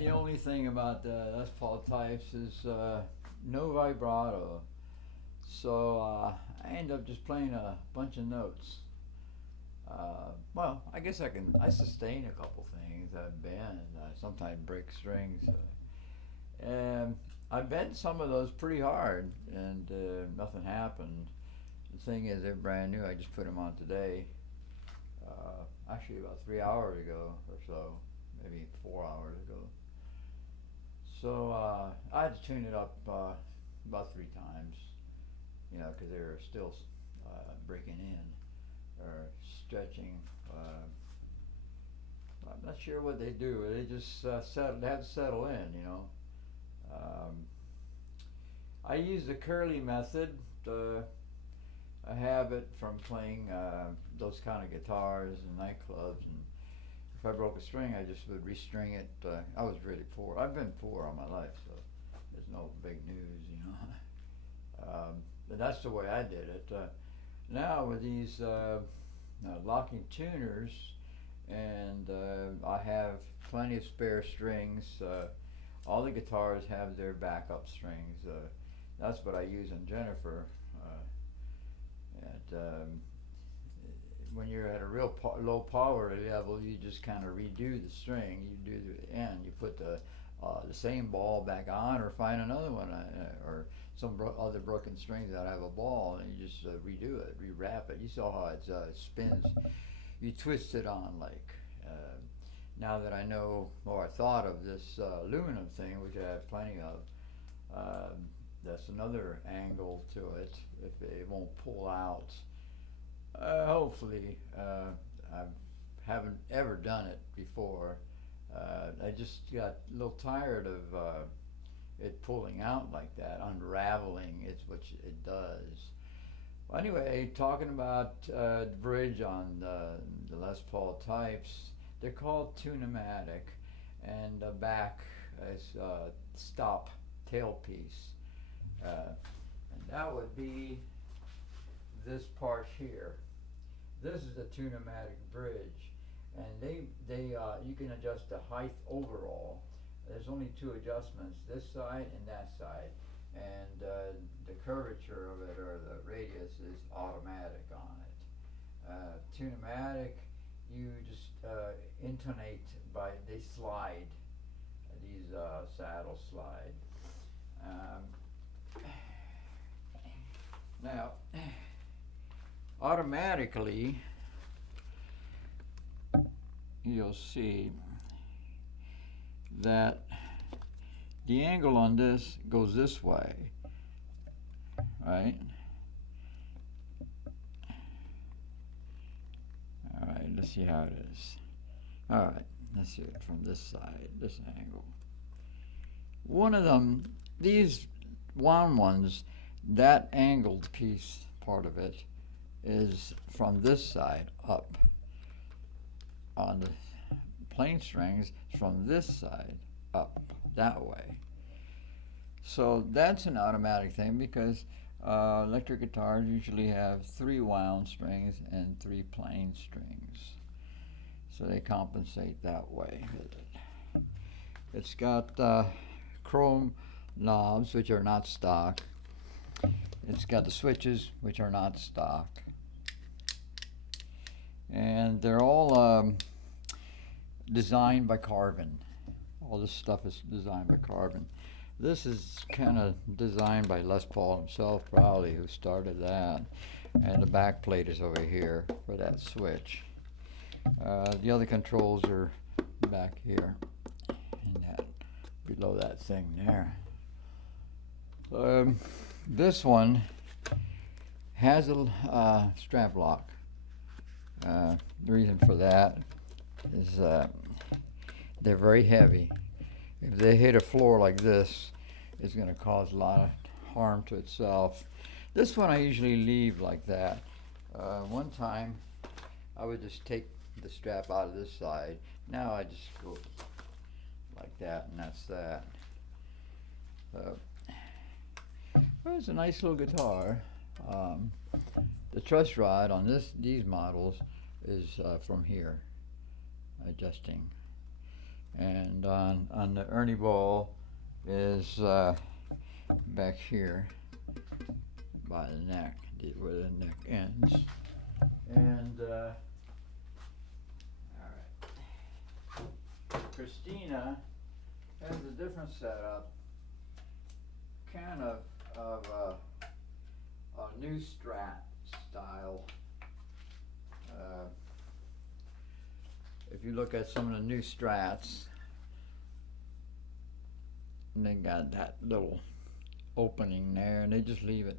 The only thing about the Les Paul types is no vibrato. So I end up just playing a bunch of notes. Well, I guess I sustain a couple things. I bend, I sometimes break strings. And I bent some of those pretty hard, and nothing happened. The thing is, they're brand new. I just put them on today. Actually, about 3 hours ago or so, maybe 4 hours ago. So I had to tune it up about 3 times, because they were still breaking in or stretching. I'm not sure what they do. They just they have to settle in. Um, I use the curly method. I have it from playing those kind of guitars in nightclubs, and if I broke a string, I just would restring it. I was really poor. I've been poor all my life, so there's no big news. But that's the way I did it. Now with these locking tuners, and I have plenty of spare strings. All the guitars have their backup strings. That's what I use on Jenifer. And when you're at a real low power level, you just kind of redo the string. You do the end. You put the same ball back on, or find another one, or some other broken strings that have a ball, and you just redo it, rewrap it. You saw how it spins. You twist it on like. Now that I know, or I thought of this aluminum thing, which I have plenty of, that's another angle to it. If it won't pull out, hopefully, I haven't ever done it before. I just got a little tired of it pulling out like that, unraveling. It's what it does. Well, anyway, talking about the bridge on the Les Paul types, they're called tunematic, and the back is stop tailpiece. And that would be this part here. This is the tunematic bridge, and they you can adjust the height overall. There's only two adjustments, this side and that side, and the curvature of it, or the radius, is automatic on it. Tunematic, you just intonate by, they slide, these saddles slide. Now, automatically, you'll see that the angle on this goes this way, right? All right, let's see how it is. All right, let's see it from this side, this angle. One of them, these wound ones, that angled piece, part of it, is from this side up. On the plain strings, from this side up, that way. So that's an automatic thing, because electric guitars usually have 3 wound strings and 3 plain strings. So they compensate that way with it. It's got chrome knobs, which are not stock. It's got the switches, which are not stock. And they're all designed by Carvin. All this stuff is designed by Carvin. This is kind of designed by Les Paul himself, probably, who started that. And the back plate is over here for that switch. The other controls are back here, and that below that thing there. This one has a strap lock. The reason for that is they're very heavy. If they hit a floor like this, it's going to cause a lot of harm to itself. This one I usually leave like that. One time I would just take the strap out of this side. Now I just go like that, and that's that. Well, it's a nice little guitar. The truss rod on these models is from here, adjusting. and on the Ernie ball is back here by the neck, where the neck ends. And all right, Christina has a different setup, kind of a new Strat style. If you look at some of the new Strats, and they got that little opening there, and they just leave it.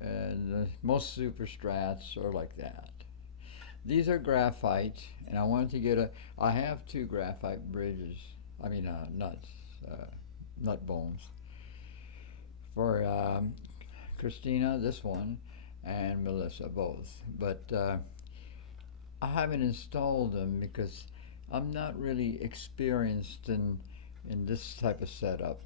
And most Super Strats are like that. These are graphite, and I wanted to get I have two graphite bridges, nuts, nut bones. For Christina, this one, and Melissa, both. But I haven't installed them because I'm not really experienced in this type of setup.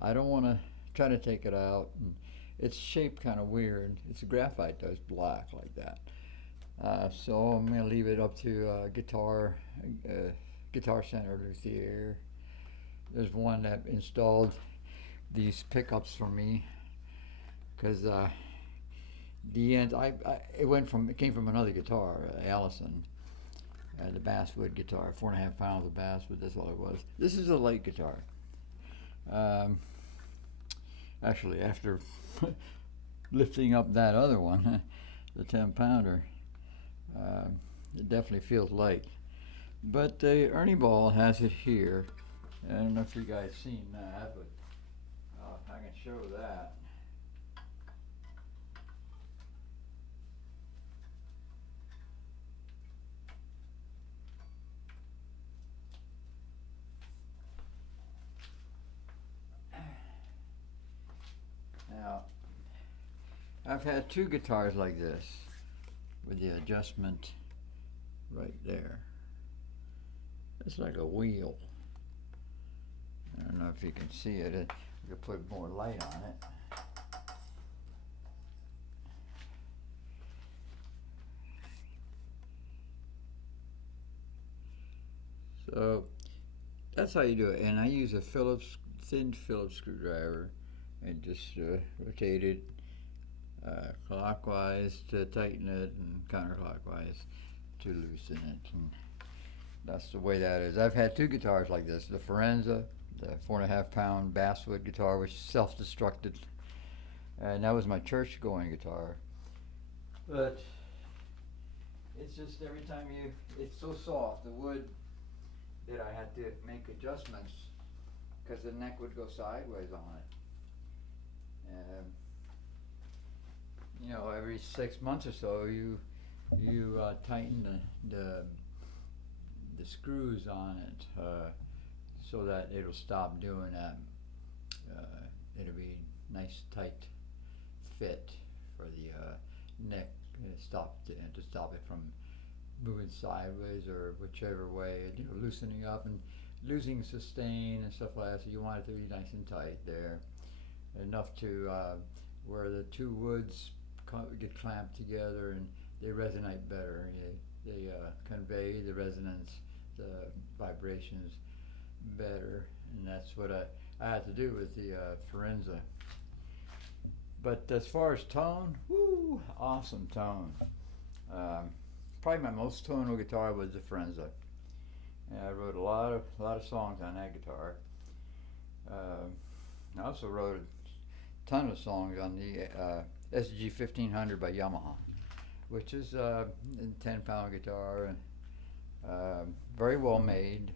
I don't want to try to take it out. And it's shaped kind of weird. It's a graphite though, it's black like that. So I'm going to leave it up to Guitar Center luthier. There's one that installed these pickups for me because the end it came from another guitar, Allison, the basswood guitar, 4.5 pounds of basswood. That's all it was. This is a light guitar. Actually, after lifting up that other one, the 10-pounder, it definitely feels light. But the Ernie ball has it here. I don't know if you guys seen that, but I can show that. Now, I've had two guitars like this with the adjustment right there. It's like a wheel. I don't know if you can see it. I could put more light on it. So that's how you do it. And I use a thin Phillips screwdriver and just rotate it clockwise to tighten it and counterclockwise to loosen it. And that's the way that is. I've had two guitars like this. The Forenza, the 4.5 pound basswood guitar, which self-destructed. And that was my church-going guitar. But it's just every time it's so soft, the wood, that I had to make adjustments because the neck would go sideways on it. Every 6 months or so, you tighten the screws on it so that it'll stop doing that. It'll be nice tight fit for the neck, to stop it from moving sideways or whichever way, loosening up and losing sustain and stuff like that. So you want it to be nice and tight there, enough to where the two woods get clamped together and they resonate better. They convey the resonance, the vibrations better, and that's what I had to do with the Forenza. But as far as tone, woo, awesome tone. Probably my most tonal guitar was the Forenza. And I wrote a lot of songs on that guitar. I also wrote a ton of songs on the SG 1500 by Yamaha, which is a 10-pound guitar, and very well made,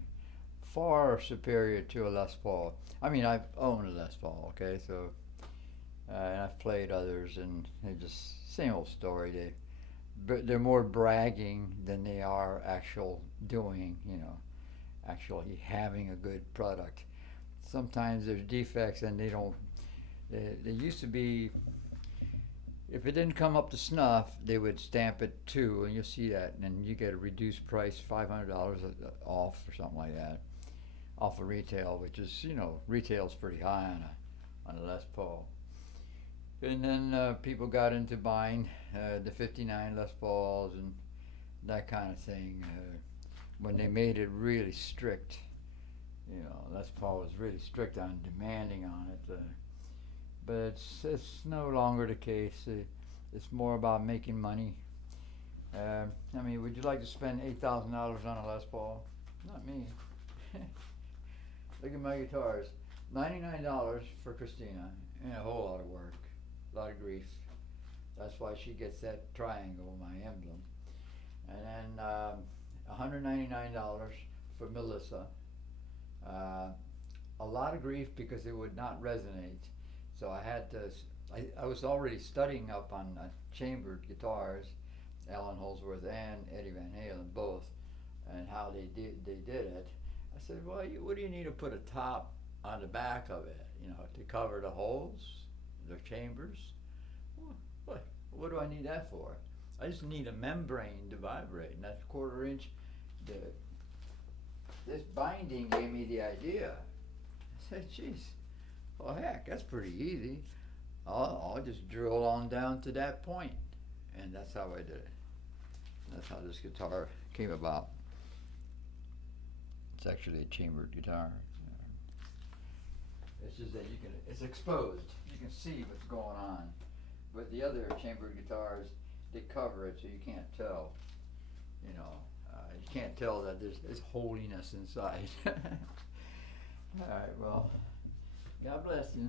far superior to a Les Paul. I mean, I've owned a Les Paul, okay, so and I've played others, and they just same old story. They're more bragging than they are actual doing, actually having a good product. Sometimes there's defects and they used to be, if it didn't come up to snuff, they would stamp it 2, and you'll see that, and then you get a reduced price, $500 off or something like that, off of retail, which is, retail's pretty high on a Les Paul. And then people got into buying the 59 Les Pauls and that kind of thing. when they made it really strict. You know, Les Paul was really strict on demanding on it. But it's no longer the case. It's more about making money. I mean, would you like to spend $8,000 on a Les Paul? Not me. Look at my guitars. $99 for Christina, and a whole lot of work, a lot of grief. That's why she gets that triangle, my emblem. And then $199 for Melissa. A lot of grief because it would not resonate. So I had to. I was already studying up on chambered guitars, Alan Holdsworth and Eddie Van Halen both, and how they did it. I said, well, what do you need to put a top on the back of it, you know, to cover the holes, the chambers? What do I need that for? I just need a membrane to vibrate, and that's 1/4 inch. This binding gave me the idea. I said, geez, well, heck, that's pretty easy. I'll just drill on down to that point, and that's how I did it. That's how this guitar came about. It's actually a chambered guitar. It's just that it's exposed. You can see what's going on. But the other chambered guitars, they cover it so you can't tell. You know, you can't tell that there's holiness inside. All right, well, God bless you.